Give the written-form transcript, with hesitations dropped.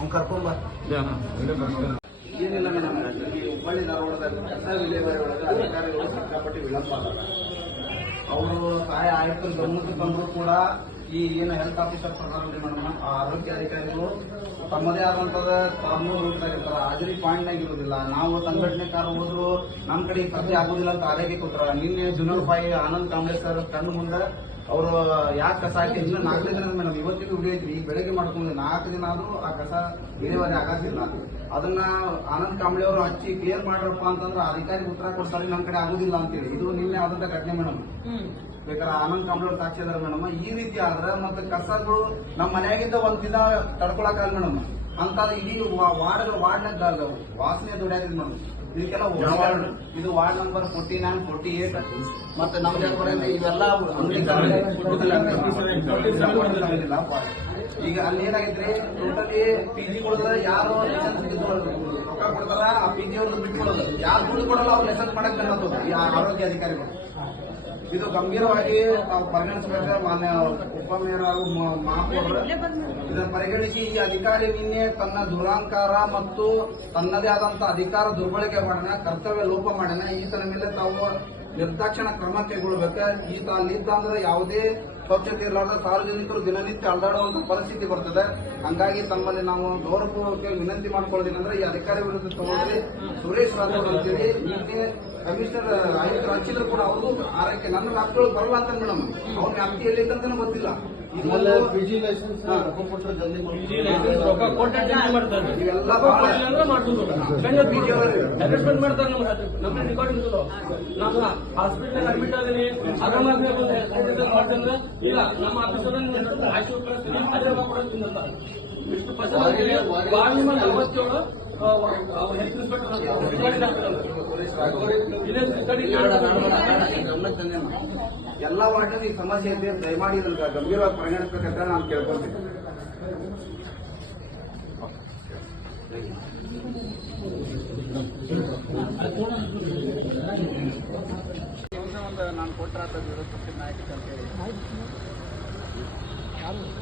ಅವ್ನು ಕರ್ಕೊಂಬ. ಏನಿಲ್ಲ ಮೇಡಮ್, ಈ ಹುಬ್ಬಳ್ಳಿ ಧಾರವಾಡದಲ್ಲಿ ಕಸ ವಿಲೇವಾರಿ ಒಳಗೆ ಅಧಿಕಾರಿಗಳು ಸಿಕ್ಕಾಪಟ್ಟಿ ವಿಳಂಬ ಆಗಲ್ಲ. ಅವರು ಸಹಾಯ ಆಯುಕ್ತರ ಗಮನಕ್ಕೆ ತಂದರೂ ಕೂಡ ಈ ಏನು ಹೆಲ್ತ್ ಆಫೀಸರ್ ಪ್ರಧಾನಮಂತ್ರಿ ಮೇಡಮ್, ಆರೋಗ್ಯ ಅಧಿಕಾರಿಗಳು ತಮ್ಮದೇ ಆದಂತದ ಕಾನೂನು ರೂಪದಾಗಿರ್ತಾರ, ಹಾಜರಿ ಪಾಯಿಂಟ್ನಾಗ ಇರೋದಿಲ್ಲ. ನಾವು ಸಂಘಟನೆಕಾರ ಹೋದ್ರು ನಮ್ಮ ಕಡೆ ಸಭೆ ಆಗೋದಿಲ್ಲ ಅಂತ ಆರೋಗ್ಯ ಕೊಡ್ತಾರ. ನಿನ್ನೆ ಜುನಲ್ಪಾಯಿ ಆನಂದ್ ಕಾಂಬ್ಳೆ ಸರ್ ಕಣ್ಣು ಮುಂದೆ ಅವರು ಯಾಕೆ ಕಸ ಹಾಕಿ ಇನ್ನು 4 ದಿನ ಮೇಡಮ್, ಇವತ್ತಿಗೂ ಉಳಿಯೈತ್ರಿ. ಬೆಳಗ್ಗೆ ಮಾಡ್ಕೊಂಡು 4 ದಿನ ಆದ್ರೂ ಆ ಕಸ ವಿಲೇವಾರಿ ಆಗೋದಿಲ್ಲ. ಅದನ್ನ ಆನಂದ್ ಕಾಂಬ್ಳೆ ಅವರು ಹಚ್ಚಿ ಕ್ಲಿಯರ್ ಮಾಡ್ರಪ್ಪ ಅಂತಂದ್ರೆ ಅಧಿಕಾರಿ ಉತ್ತರ ಕೊಡ್ತಾರೆ, ನಮ್ಮ ಕಡೆ ಆಗುದಿಲ್ಲ ಅಂತೇಳಿ. ಇದು ನಿನ್ನೆ ಆದಂತ ಘಟನೆ ಮೇಡಮ್. ಬೇಕಾದ್ರೆ ಆನಂದ್ ಕಾಂಬ್ಳೆ ಅವ್ರು ಸಾಕ್ಷಿ ಅದಾರ ಮೇಡಮ್. ಈ ರೀತಿ ಆದ್ರೆ ಮತ್ತೆ ಕಸಗಳು ನಮ್ಮ ಮನೆಯಾಗಿದ್ದ ಒಂದ್ ದಿನ ತಡ್ಕೊಳಕಾಗಲ್ಲ ಮೇಡಮ್. ಅಂತ ಇಡೀ ವಾರ್ಡ್ನಾಗ ವಾಸನೆ ದುಡಿಯಾಗಿದೆ ಮೇಡಮ್. ಇದಕ್ಕೆಲ್ಲ ಇದು ವಾರ್ಡ್ ನಂಬರ್ 49, 48 ಮತ್ತೆ ನಮ್ದು ಇವೆಲ್ಲ ಈಗ ಅಲ್ಲಿ ಏನಾಗೈತ್ರಿ, ಟೋಟಲಿ ಪಿಜಿಗಳ ಯಾರು ರೊಕ್ಕ ಕೊಡ್ತಾರ ಆ ಪಿಜಿ ಅವ್ರದ್ದು ಬಿಟ್ಕೊಡೋದು, ಯಾರು ದುಡ್ಡು ಕೊಡಲ್ಲ ಅವ್ರು ಲೆಸನ್ ಮಾಡಕ್ ಅನ್ನೋದು ಈ ಆರೋಗ್ಯ ಅಧಿಕಾರಿಗಳು. ಇದು ಗಂಭೀರವಾಗಿ ತಾವು ಪರಿಗಣಿಸಬೇಕು. ಮಾನ್ಯ ಉಪಮೇಯರ್ ಹಾಗೂ ಮಹಾಪೌರರು ಇದನ್ನು ಪರಿಗಣಿಸಿ ಈ ಅಧಿಕಾರಿ ನಿನ್ನೆ ತನ್ನ ದುರಾಂಕಾರ ಮತ್ತು ತನ್ನದೇ ಆದಂತಹ ಅಧಿಕಾರ ದುರ್ಬಳಕೆ ಮಾಡೋಣ, ಕರ್ತವ್ಯ ಲೋಪ ಮಾಡೋಣ, ಈತನ ಮೇಲೆ ತಾವು ನಿರ್ದಾಕ್ಷಿಣ ಕ್ರಮ ಕೈಗೊಳ್ಳಬೇಕು. ಈತ ಅಲ್ಲಿದ್ದ ಅಂದ್ರೆ ಯಾವುದೇ ಸ್ವಚ್ಛತೆ ಇರಲಾರ್ದ ಸಾರ್ವಜನಿಕರು ದಿನನಿತ್ಯ ಅಲ್ದಾಡುವಂತ ಪರಿಸ್ಥಿತಿ ಬರ್ತದೆ. ಹಂಗಾಗಿ ತಮ್ಮಲ್ಲಿ ನಾವು ಗೌರವಪೂರ್ವಕ ವಿನಂತಿ ಮಾಡ್ಕೊಳ್ಳೋದೇನಂದ್ರೆ ಈ ಅಧಿಕಾರಿ ವಿರುದ್ಧ ತಗೊಂಡ್ರೆ ಸುರೇಶ್ ರಾಥೋಡ್ ಅಂತೇಳಿ ನಿನ್ನೆ ಕಮಿಷನರ್ ಆಯುಕ್ತರು ಹಚ್ಚಿದ್ರು ಕೂಡ ಅವರು ಆರೈಕೆ ನನ್ನ ವ್ಯಾಪ್ತಿಯೊಳಗೆ ಬರಲ್ಲ ಅಂತ ಮೇಡಮ್. ಅವ್ರ ವ್ಯಾಪ್ತಿ ಎಲ್ಲಿದ್ದಂತಾನೆ ಗೊತ್ತಿಲ್ಲ. ಪಿಜಿ ಲೈಸೆನ್ಸ್ ಇವೆಲ್ಲ ಹಾಸ್ಪಿಟಲ್ ಅಡ್ಮಿಟ್ ಆದೀನಿ, ಮಾಡ್ತಂದ್ರೆ ಇಲ್ಲ ನಮ್ಮ ಆಫೀಸರ್ ಆಯ್ತು ಕಳಿಸ್ತೀನಿ, ಅದೇ ಕೊಡ್ತೀನಿ ಅಂತ ಇಷ್ಟು ಫಸಲ್ 47 ಹೆಲ್ತ್ ಎಲ್ಲ ವಾರ್ಡ್ ಈ ಸಮಸ್ಯೆ ಇದೆ, ದಯಮಾಡಿ ಇದನ್ನ ಗಂಭೀರವಾಗಿ ಪರಿಗಣಿಸಬೇಕಂತ ನಾನು ಕೇಳ್ಕೊಳ್ತೀನಿ. ನಾನು ಕೊಟ್ಟರೆ ವಿರೋಧ ಪಕ್ಷದ ನಾಯಕ ಅಂತ ಹೇಳಿ